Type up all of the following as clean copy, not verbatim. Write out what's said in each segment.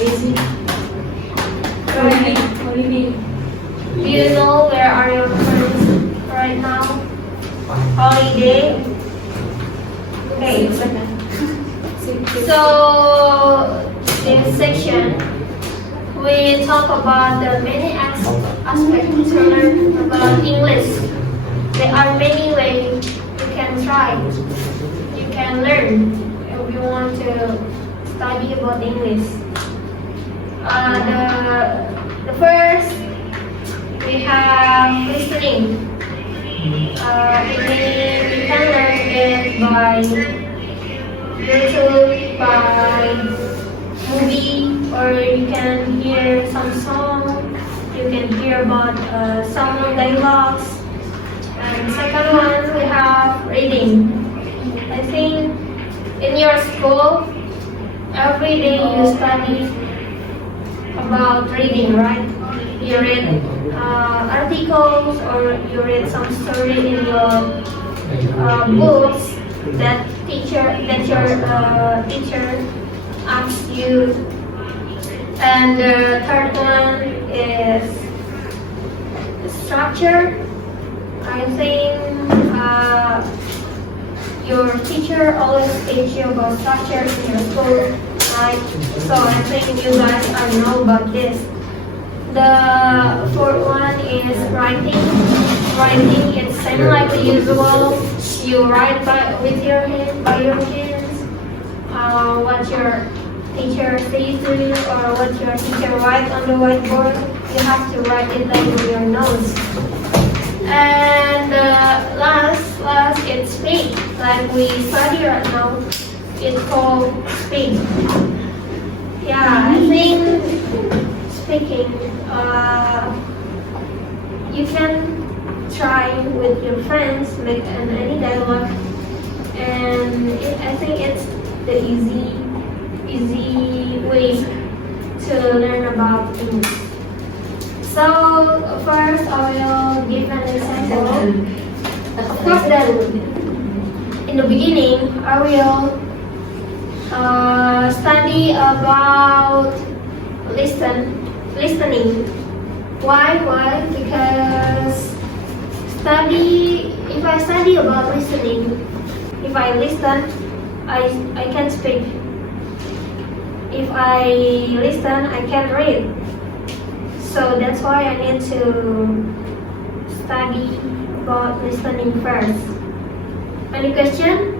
Basic. Right. Holiday. Do you know where are your friends right now? Holiday. Okay. So in section we talk about the many aspects to learn about English. There are many ways you can try. You can learn if you want to study about English. The first we have listening. We can learn it by YouTube, by movie, or you can hear some song. You can hear about some dialogues. And second one we have reading. I think in your school every day you study about reading, right? You read articles or you read some story in your books that your teacher asks you. And the third one is structure. I think your teacher always teach you about structure in your school, right? So I think you guys know about this. The fourth one is writing. Writing is same like the usual. You write with your hand, by your hands, what your teacher says to you or what your teacher writes on the whiteboard. You have to write it down in your notes. And last is speak. Like we study right now, it's called speak. Yeah, I think speaking. You can try with your friends, make any dialogue, and I think it's the easy way to learn about English. So first I will give an example. Of course, then in the beginning I will study about listening. Why? Because if I study about listening, if I listen, I can speak. If I listen, I can read. So that's why I need to study about listening first. Any question?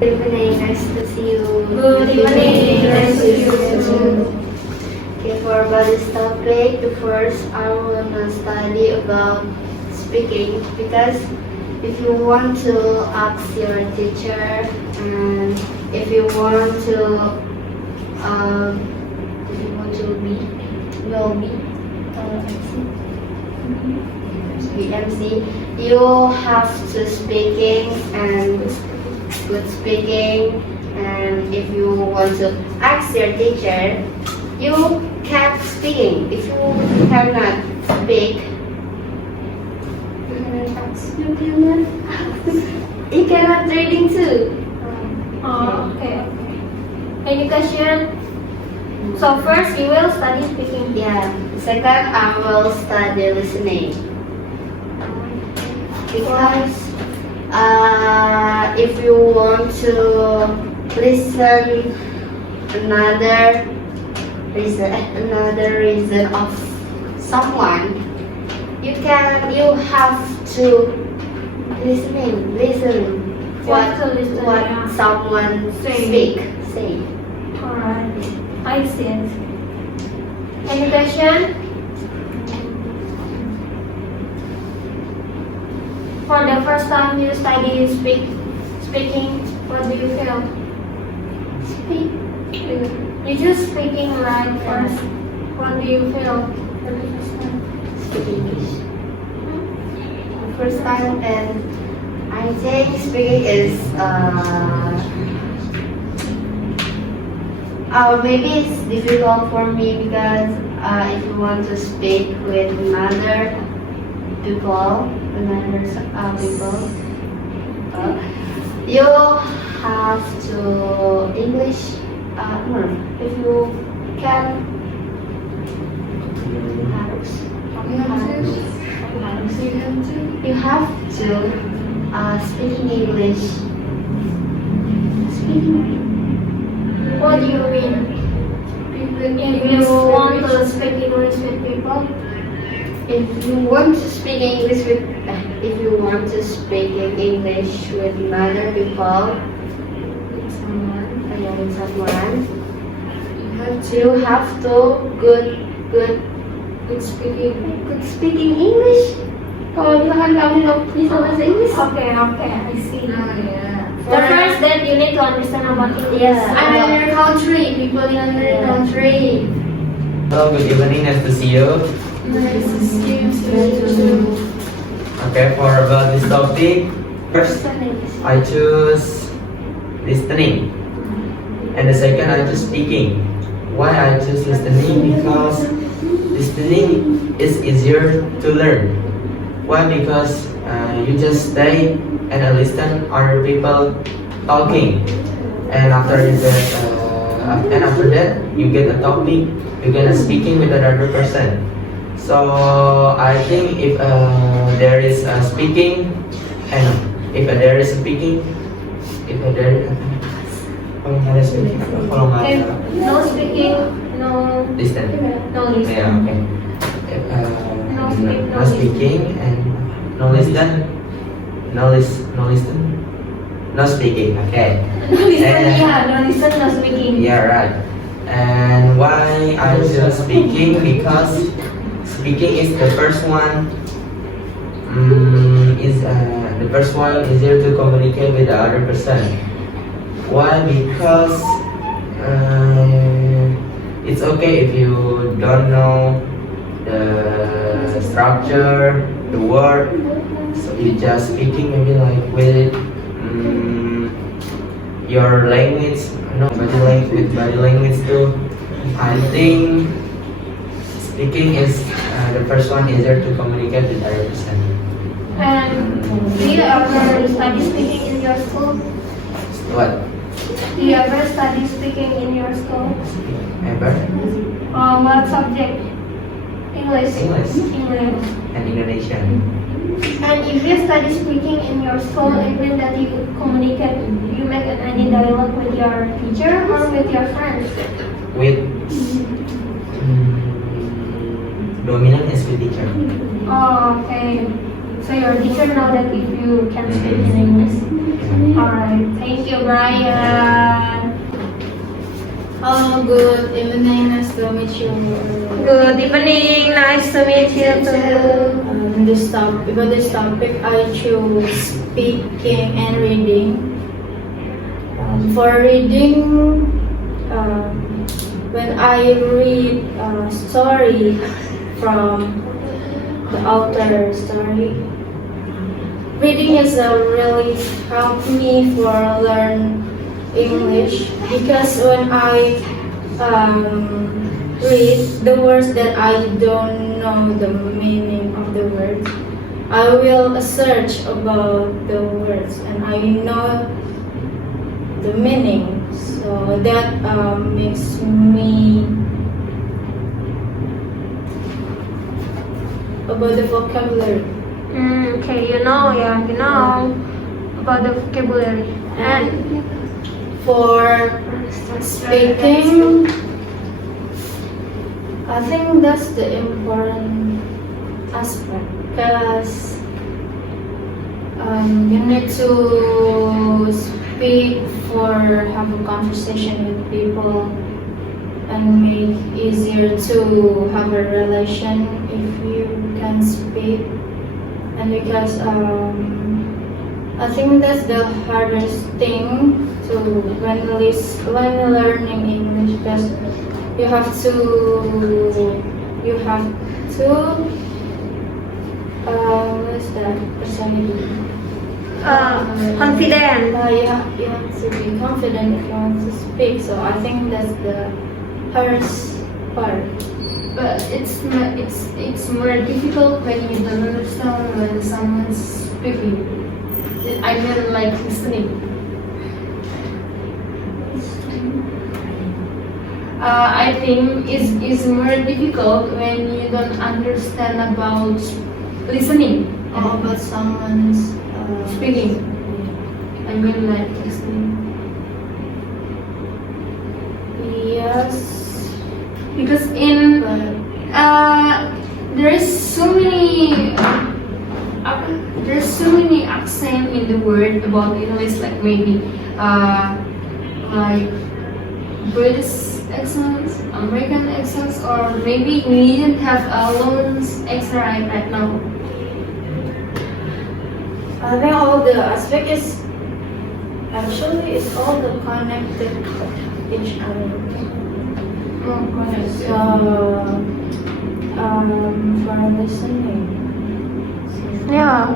Good evening, nice to see you. Good evening, nice to see you. Okay, for about this topic, the first I want to study about speaking, because if you want to ask your teacher and if you want to be MC, you have to speaking and good speaking. And if you want to ask your teacher, you can't speaking. If you cannot speak, you cannot reading too. Okay. Any question? So first you will study speaking. Yeah. Second, I will study listening. Because if you want to listen another reason of someone, you have to listen what someone say. Alright, I see it. Any question? For the first time you study speaking, what do you feel? You just speaking right first. What do you feel for the first time? Speak English. The first time, and I think speaking is maybe it's difficult for me, because if you want to speak with another people, you have to English. If you can you have to speaking English. What do you mean? If you want to speak English with people? If you want to speak English with, if you want to speak in English with other people, with someone, you have to good speaking English. Kalau misalkan kamu nggak bisa bahasa Inggris, Okay, I see. Yeah. The first that you need to understand about English. Yes. Another country, people in another country. Hello, good evening. Nice to see you. Nice to see you. Okay, for about this topic, first I choose listening, and the second I choose speaking. Why I choose listening? Because listening is easier to learn. Why? Because you just stay and listen other people talking, and after that you get a topic, you get a speaking with another person. So I think if there is a speaking, and if there is speaking, if there kalau nggak ada speaking, kalau nggak If ada no speaking, no listen. listen. Yeah, okay. If, No speak, no no speaking and no listen, no listen, no speaking. Okay. No listen, And- yeah, no listen, no speaking. Yeah, right. And why I choose speaking? Because speaking is the first one. Is the first one easier to communicate with the other person. Why? Because it's okay if you don't know the structure, the word. So you just speaking maybe like with your language, body language too. I think speaking is the first one easier to communicate with other person. And do you ever study speaking in your school? What? Do you ever study speaking in your school? Ever? What subject? English. English. English. And Indonesian. And if you study speaking in your school, it means that you communicate, you make any dialogue with your teacher or with your friends. With dominant is with teacher. Oh, okay. So your teacher know that if you can speak in English. Alright, thank you, Brian. Hello, good evening. Nice to meet you. Good evening, nice to meet you too. About this topic, I choose speaking and reading. For reading, when I read a story from the author story, reading is really help me for learn English, because when I read the words that I don't know the meaning of the words, I will search about the words and I know the meaning. So that makes me about the vocabulary. Okay, you know about the vocabulary. And For speaking, I think that's the important aspect, because you need to speak for have a conversation with people and make easier to have a relation if you can speak. And because I think that's the hardest thing to when learning English, because you have to what's that personality? confident. You have to be confident if you want to speak. So I think that's the hardest part. But it's more difficult when you don't understand when someone's speaking. I mean, like listening. I think is more difficult when you don't understand about listening Oh, but someone's speaking. I mean like listening. Yes, Because in but there's so many accent in the word about English, like maybe like British accents, American accents, or maybe we didn't have a loans extra right now. I think all the aspect is actually it's all the connected each other. So for listening. Yeah,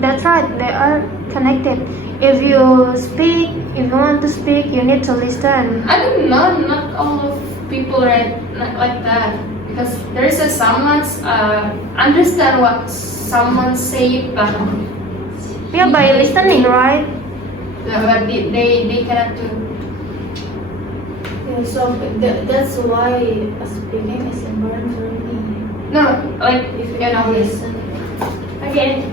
that's right. They are connected. If you want to speak, you need to listen. I think not all of people are not like that, because there is a someone's understand what someone say, but Yeah, by listening, right? but they cannot do. Yeah, so that's why speaking is important for me. No, like If you you know can listen. Okay.